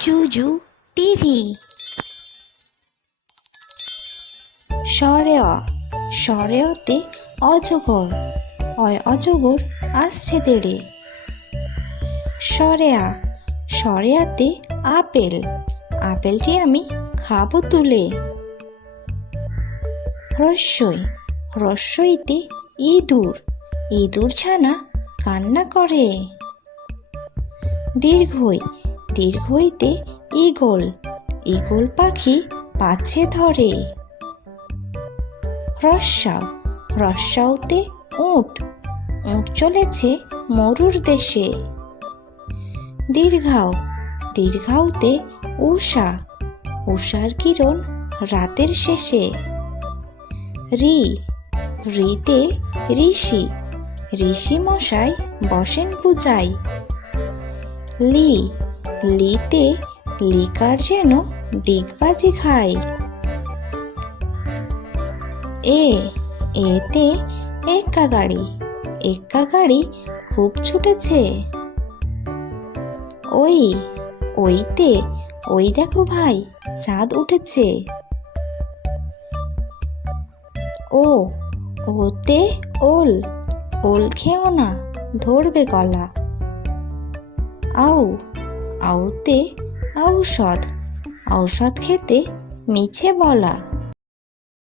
জুজু TV. স্বরে অতে অজগর, অজগর আসছে তেড়ে। স্বরে আতে আপেল, আপেলটি আমি খাবো তুলে। রস্যইতে ইঁদুর, ইঁদুর ছানা কান্না করে। দীর্ঘইতে ঈগল, ঈগল পাখি পাছে ধরে। রস্যাউতে উট, উট চলেছে মরুর দেশে। দীর্ঘাউতে উষার কিরণ রাতের শেষে। রিতে ঋষি মশাই বসেন পূজায়। লিতে লিকার যেন ডিগবাজি খায়। এতে এক্কা গাড়ি খুব ছুটেছে। ওই দেখো ভাই, চাঁদ উঠেছে। ওতে ওল খেও না, ধরবে গলা। আউতে ঔষধ খেতে মিছে বলা।